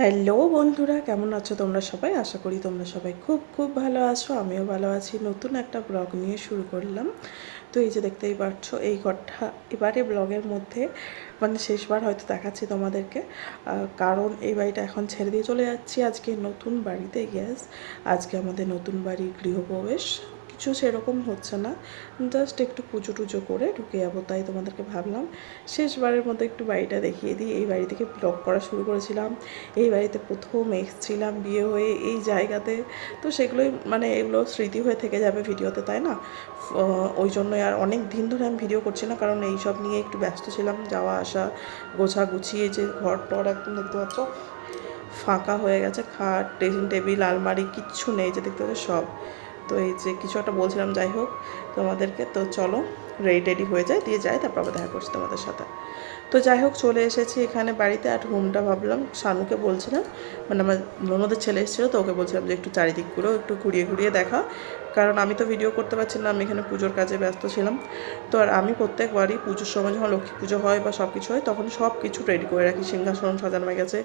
Hello বন্ধুরা, কেমন আছো তোমরা সবাই? আশা করি তোমরা সবাই খুব খুব ভালো আছো, আমিও ভালো আছি। নতুন একটা ব্লগ নিয়ে শুরু করলাম। তো এই যে দেখতেই পাচ্ছ, এই ঘরটা এবারে ব্লগের মধ্যে মানে শেষবার হয়তো দেখাচ্ছি তোমাদেরকে। কারণ এই বাড়িটা এখন ছেড়ে দিয়ে চলে যাচ্ছি। আজকে নতুন বাড়িতে গ্যাস আজকে আমাদের নতুন বাড়ির গৃহপ্রবেশ। কিছু সেরকম হচ্ছে না। জাস্ট একটু পুজো টুজো করে ঢুকে যাব, তাই তোমাদেরকে ভাবলাম। শেষবারের মতো একটু বাড়িটা দেখিয়ে দিই। এই বাড়ি থেকে ব্লগ করা শুরু করেছিলাম। এই বাড়িতে প্রথম এসেছিলাম বিয়ে হয়ে এই জায়গাতে। তো সেগুলোই মানে এগুলো স্মৃতি হয়ে থেকে যাবে ভিডিওতে, তাই না? ওই জন্যই আর অনেক দিন ধরে আমি ভিডিও করছি না, কারণ এই সব নিয়ে একটু ব্যস্ত ছিলাম। যাওয়া, আসা, গোছা গুছিয়ে যে ঘর টর একদম দেখতে পাচ্ছ? ফাঁকা হয়ে গেছে, খাট ড্রেসিং টেবিল, আলমারি, কিচ্ছু নেই যে দেখতে পাচ্ছ সব। তো এই যে কিছু একটা বলছিলাম, যাই হোক তোমাদেরকে। তো চলো, রেডি রেডি হয়ে যায় দিয়ে যায় তারপর আবার দেখা করছি তোমাদের সাথে। তো যাই হোক, চলে এসেছি এখানে বাড়িতে আর রুমটা ভাবলাম। শানুকে বলছিলাম মানে আমার ননদের ছেলে এসেছিল তো, ওকে বলছিলাম যে একটু চারিদিকগুলো একটু ঘুরিয়ে ঘুরিয়ে দেখা। কারণ আমি তো ভিডিও করতে পারছি না, আমি এখানে পুজোর কাজে ব্যস্ত ছিলাম। তো আর আমি প্রত্যেকবারই পুজোর সময় যখন লক্ষ্মী পুজো হয় বা সব কিছু হয়, তখন সব কিছু রেডি করে রাখি। সিংহাসন সাজানো হয়ে গেছে,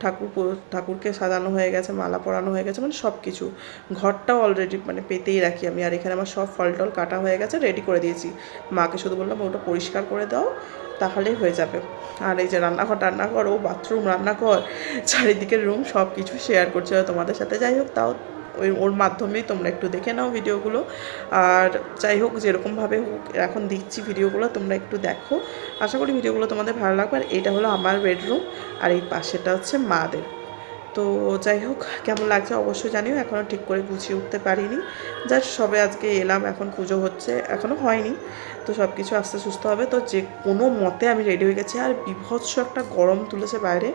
ঠাকুর ঠাকুরকে সাজানো হয়ে গেছে, মালা পরানো হয়ে গেছে মানে সব কিছু ঘরটাও অলরেডি মানে পেতেই রাখি আমি। আর এখানে আমার সব ফল টল কাটা হয়ে গেছে রেডি করে দিয়েছি। মাকে শুধু বললাম, ওটা পরিষ্কার করে দাও। তাহলেই হয়ে যাবে। আর এই যে রান্নাঘর রান্নাঘর ও বাথরুম রান্নাঘর, চারিদিকের রুম সব কিছু শেয়ার করছে তোমাদের সাথে। যাই হোক, তাও ওই ওর মাধ্যমেই তোমরা একটু দেখে নাও ভিডিওগুলো আর যাই হোক যেরকমভাবে হোক, এখন দিচ্ছি ভিডিওগুলো তোমরা একটু দেখো। আশা করি ভিডিওগুলো তোমাদের ভালো লাগবে। আর এইটা হলো আমার বেডরুম আর এই পাশেটা হচ্ছে মাদের। তো যাই হোক, কেমন লাগছে অবশ্যই জানিও এখনও ঠিক করে গুছিয়ে উঠতে পারিনি। জাস্ট সবে আজকে এলাম, এখন পুজো হচ্ছে এখনও হয়নি। তো সব কিছু আস্তে সুস্থ হবে। তো যে কোনো মতে আমি রেডি হয়ে গেছি। আর বিভৎস একটা গরম তুলেছে বাইরে।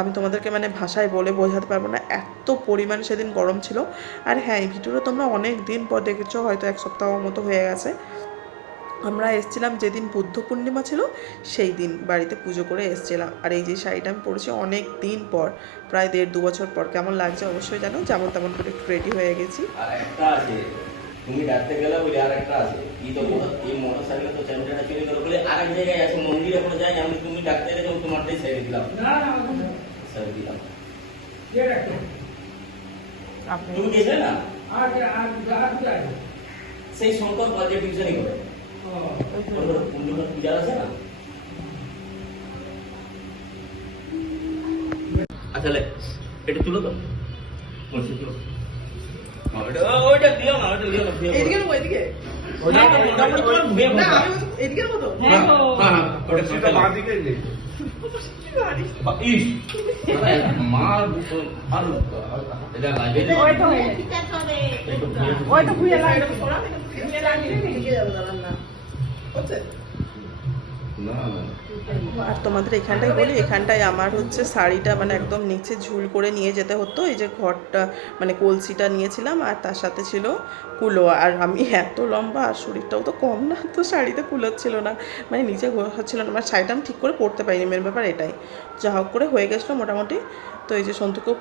আমি তোমাদেরকে মানে ভাষায় বলে বোঝাতে পারব না, এত পরিমাণে সেদিন গরম ছিল। আর হ্যাঁ এই ভিডিওটা তোমরা অনেক দিন পর দেখেছ, হয়তো এক সপ্তাহ মতো হয়ে গেছে। আমরা এসেছিলাম যেদিন বুদ্ধ পূর্ণিমা ছিল সেই দিন বাড়িতে পুজো করে এসেছিলাম। আর এই যে শাড়িটা আমি পরেছি অনেক দিন পর প্রায় দেড় দু বছর পর। কেমন লাগছে অবশ্যই জানো? যেমন তেমন করে একটু রেডি হয়ে গেছি। আর একটা আছে তুমি ডাকতে গেলে ওই আর একটা আছে। এই তো এই মোটর সাইকেলে তো চ্যাম্পিয়নটা চলে গেল বলে আর এক জায়গায় আছে মন্দিরে কোনো যাই আমি তুমি ডাকতে গেলে আমি তোমারটাই ছেড়ে দিলাম। ছেড়ে দিলাম। তুমি গেছিলে না? সেই শঙ্কর বাজে টিউশনই করে। আচ্ছা এটা তুলো তো। বলছি তুলো। ওইটা- দিও না ওইটা দিও না দিও না। তো পড়বা। হ্যাঁ, হ্যাঁ, হ্যাঁ, মার আর তোমাদের এখানটাই বলি এখানটায় আমার হচ্ছে শাড়িটা মানে একদম নিচে ঝুল করে নিয়ে যেতে হতো। এই যে ঘরটা মানে কলসিটা নিয়েছিলাম আর তার সাথে ছিল কুলো, আর আমি এত লম্বা, আর শরীরটাও তো কম না, তো শাড়িতে কুলোচ্ছিল না। মানে নিচে ছিল না মানে শাড়িটা আমি ঠিক করে পরতে পারিনি মেন ব্যাপার এটাই। যা হোক করে হয়ে গেছিল মোটামুটি। তো এই যে সন্তুকেও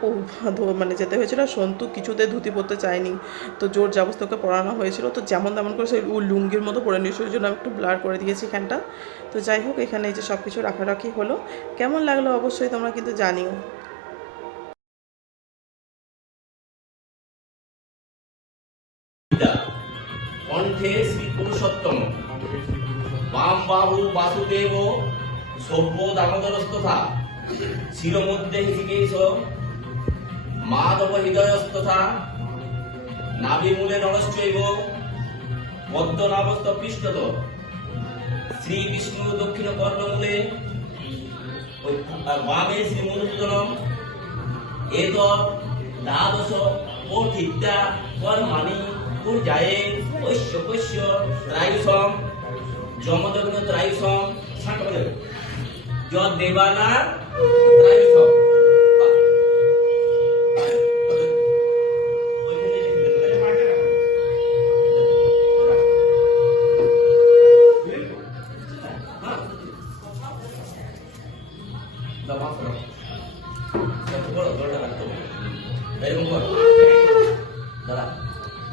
মানে যেতে হয়েছিল সন্তু কিছুতে ধুতি পরতে চায়নি। তো জোর জাবস্তকে পরানো হয়েছিল। তো যেমন তেমন করে সেই ও লুঙ্গির মতো পরে নিয়েছিল জন্য আমি একটু ব্লার করে দিয়েছি এখানটা। তো যাই হোক, এখানে এই যে সব কিছু রাখারাখি হলো। কেমন লাগল অবশ্যই তোমরা কিন্তু জানিও। পিতা, কণ্ঠে শ্রী পুরুষোত্তম। বাম বাহু বাসুদেব সভ্য দামোদরস্তথা শিরমধ্যে হৃষিকেশ মাধব হৃদয়স্তথা নাভিমূলে নরশ্চৈব পদ্মনাভস্ত পৃষ্ঠত। শ্রী বিষ্ণু দক্ষিণ কর্ণমূলে বামে শ্রী মধুসূদনম এত দ্বাদশ ও ঠিকটা কর্মাণি। পূর্যায়ে ঐশ্য কৈশ্য ত্রায়ুষম যমদগ্ন ত্রায়ুষম সাঁটা বাজে যদ দেবানা ত্রায়ুষম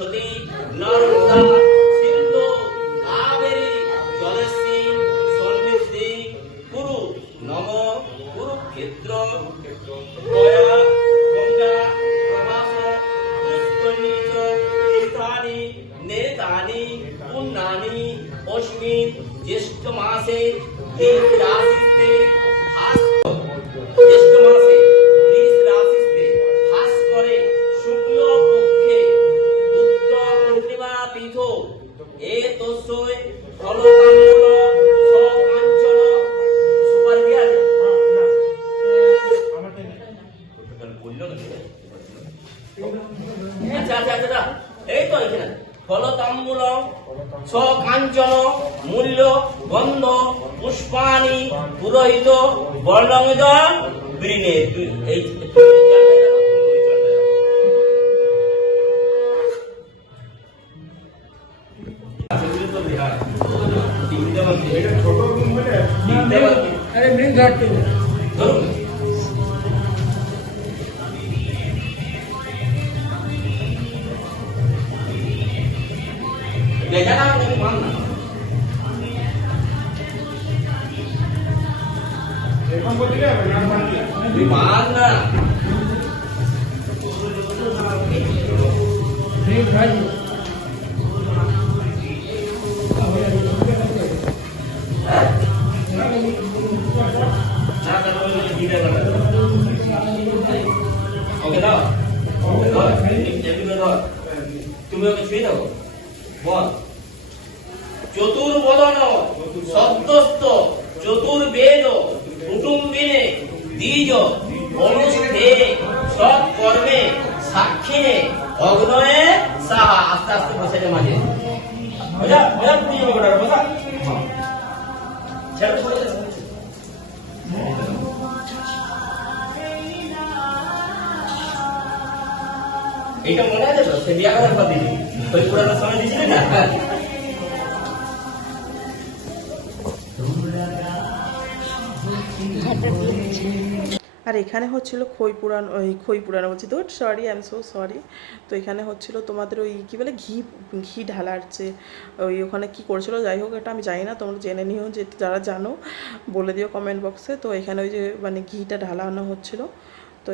সরস্বতী নর্মদা সিন্ধু কাবেরী জলশ্রী সন্নিধি কুরু নম কুরুক্ষেত্র জ্যেষ্ঠ মাসে জ্যেষ্ঠ মাসে বৃষ রাশিতে হাস করে শুক্ল পক্ষে উত্তর পূর্ণিমা তিথ এ তস্যই ফলতাম্বুল সকাঞ্চন সুপারি কি আছে বলল না আচ্ছা আচ্ছা আচ্ছা এই তো এখানে ফলতাম্বুল সকাঞ্চন মূল্য গন্ধ পুষ্পাণী পুরোহিত বর্ণমিদন বৃণে এই সৎকর্মে সাক্ষিণে অগ্নয়ে সাহা। আস্তে আস্তে বসে দে মাঝে। এইটা মনে আছে তো? সে বিয়া করার পর দিদি। ওই পুরানোর সময় দিয়েছিলেন না? আর এখানে হচ্ছিল খই পুরানো, ওই খই পুরানো বলছি তো। Sorry I am so sorry তো এখানে হচ্ছিল তোমাদের ওই কী বলে, ঘি ঘি ঢালার যে ওই ওখানে কী করেছিল, যাই হোক এটা আমি জানি না, তোমরা জেনে নিও, যে যারা জানো, বলে দিও কমেন্ট বক্সে তো এখানে ওই যে মানে ঘিটা ঢালানো হচ্ছিল।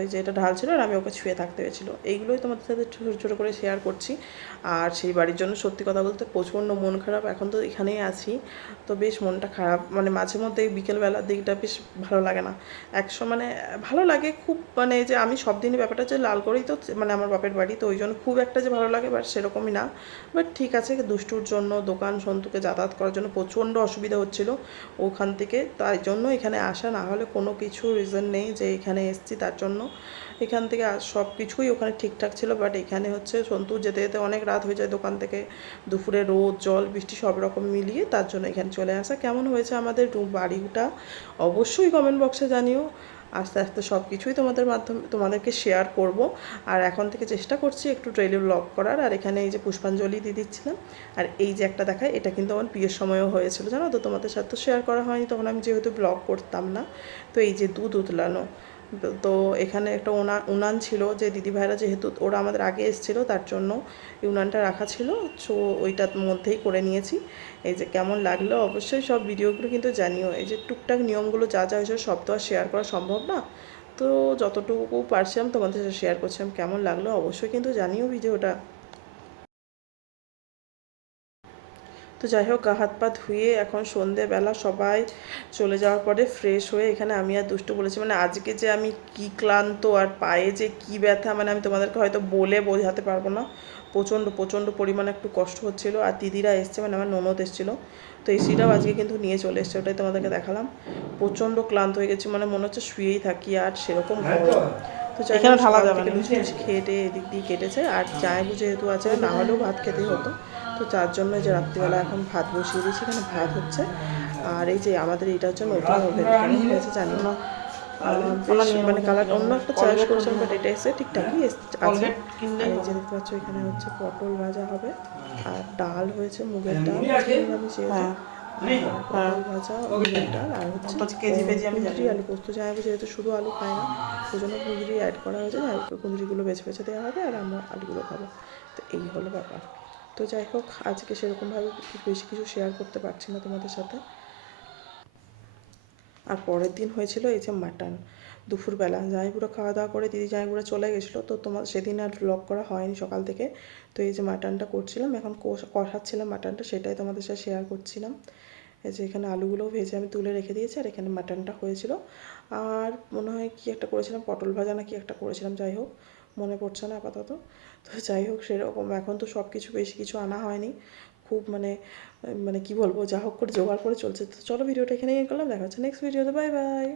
এই যে এটা ঢালছিল আর আমি ওকে ছুঁয়ে থাকতে হয়েছিল। এইগুলোই তোমাদের সাথে ছোটো ছোটো করে শেয়ার করছি। আর সেই বাড়ির জন্য সত্যি কথা বলতে প্রচণ্ড মন খারাপ। এখন তো এখানেই আছি। তো বেশ মনটা খারাপ। মানে মাঝে মধ্যে বিকেলবেলার দিকটা বেশ ভালো লাগে না। একশো মানে ভালো লাগে খুব মানে যে আমি সব দিনই ব্যাপারটা যে লাল করেই তো মানে আমার বাপের বাড়ি। তো ওই জন্য খুব একটা যে ভালো লাগে বাট সেরকমই না। বাট ঠিক আছে, দুষ্টুর জন্য, দোকান সন্তুকে যাতায়াত করার জন্য প্রচণ্ড অসুবিধা হচ্ছিল ওখান থেকে। তাই জন্য এখানে আসা। না হলে কোনো কিছু রিজন নেই যে এখানে এসছি তার জন্য। এখান থেকে সব কিছুই ওখানে ঠিকঠাক ছিল বাট এখানে হচ্ছে সন্তু যেতে যেতে অনেক রাত হয়ে যায় দোকান থেকে। দুপুরে রোদ, জল, বৃষ্টি সব রকম মিলিয়ে তার জন্য এখানে চলে আসা। কেমন হয়েছে আমাদের বাড়িটা? অবশ্যই কমেন্ট বক্সে জানিও। আস্তে আস্তে সব কিছুই তোমাদের মাধ্যমে তোমাদেরকে শেয়ার করব। আর এখন থেকে চেষ্টা করছি একটু ট্রেলে ব্লগ করার। আর এখানে এই যে পুষ্পাঞ্জলি দিয়ে দিচ্ছিলাম আর এই যে একটা দেখায়, এটা কিন্তু আমার বিয়ের সময়ও হয়েছিল, জানো তো? তোমাদের সাথে তো শেয়ার করা হয়নি, তখন আমি যেহেতু ব্লগ করতাম না। তো এই যে দুধ উতলানো তো এখানে একটা উনান উনান ছিল যে দিদি ভাইরা যেহেতু ওরা আমাদের আগে এসেছিল, তার জন্য উনানটা রাখা ছিল। সো ওইটার মধ্যেই করে নিয়েছি। এই যে কেমন লাগল অবশ্যই সব ভিডিওগুলো কিন্তু জানিও। এই যে টুকটাক নিয়মগুলো যা যা হয়েছে সব তো আর শেয়ার করা সম্ভব না। তো যতটুকু পারছিলাম তোমাদের সাথে শেয়ার করছিলাম। কেমন লাগল অবশ্যই কিন্তু জানিও ভিডিওটা। তো যাই হোক গা হাত পা ধুয়ে এখন সন্ধেবেলা সবাই চলে যাওয়ার পরে ফ্রেশ হয়ে এখানে আমি আর দুষ্টু বলেছি মানে আজকে যে আমি কি ক্লান্ত আর পায়ে যে কি ব্যথা মানে আমি তোমাদেরকে হয়তো বলে বোঝাতে পারব না। প্রচণ্ড প্রচণ্ড পরিমাণে একটু কষ্ট হচ্ছিল আর দিদিরা এসছে মানে আমার ননদ এসেছিল। তো এসিটাও আজকে কিন্তু নিয়ে চলে এসছে ওটাই তোমাদেরকে দেখালাম। প্রচণ্ড ক্লান্ত হয়ে গেছি মানে মনে হচ্ছে শুয়েই থাকি আর সেরকম গরম। তো। যাই হোক সকাল থেকে খেয়ে এদিক দিয়ে কেটেছে আর চায় যেহেতু আছে না হলেও ভাত খেতেই হতো। তো তার জন্য যে রাত্রিবেলা এখন ভাত বসিয়ে দিয়েছি এখানে ভাত হচ্ছে। আর এই যে আমাদের এটা হচ্ছে নতুন ওভেন কেমন হয়েছে জানি না। মানে কালার অন্য একটা চয়েস করেছিলাম বাট এটা এসে ঠিকঠাকই আছে। আর এই যে দেখতে পাচ্ছ এখানে হচ্ছে পটল ভাজা হবে। আর ডাল হয়েছে মুগের ডাল। নিরামিষ পটল ভাজা মুগের ডাল আর হচ্ছে কেজি ফেজি আমি জানি। আলু পোস্ত যাই যেহেতু শুধু আলু খাই না সেই জন্য কুঁদরি অ্যাড করা হয়েছে হোক কুঁদরিগুলো বেছে বেছে দেওয়া হবে আর আমরা আলুগুলো খাব। তো এই হলো ব্যাপার। তো যাই হোক, আজকে সেরকমভাবে বেশি কিছু শেয়ার করতে পারছি না তোমাদের সাথে। আর পরের দিন হয়েছিল এই যে মাটন দুপুরবেলা জামাইপুরো খাওয়া দাওয়া করে দিদি জামাইপুরে চলে গেছিল, তো তোমার সেদিন আর ব্লগ করা হয়নি সকাল থেকে। তো এই যে মাটনটা করছিলাম, এখন কষ- কষাচ্ছিলাম মাটনটা সেটাই তোমাদের সাথে শেয়ার করছিলাম। এই যে এখানে আলুগুলোও ভেজে আমি তুলে রেখে দিয়েছি, আর এখানে মাটনটা হয়েছিল। আর মনে হয় কি একটা করেছিলাম, পটল ভাজা না কি একটা করেছিলাম, যাই হোক। মনে পড়ছে না আপাতত। তো যাই হোক, সেরকম। এখন তো সব কিছু বেশি কিছু আনা হয়নি। খুব মানে মানে কি বলব, যা হোক করে জোগাড় করে চলছে। তো চলো ভিডিওটা এখানেই করলাম। দেখা হচ্ছে নেক্সট ভিডিওতে বাই বাই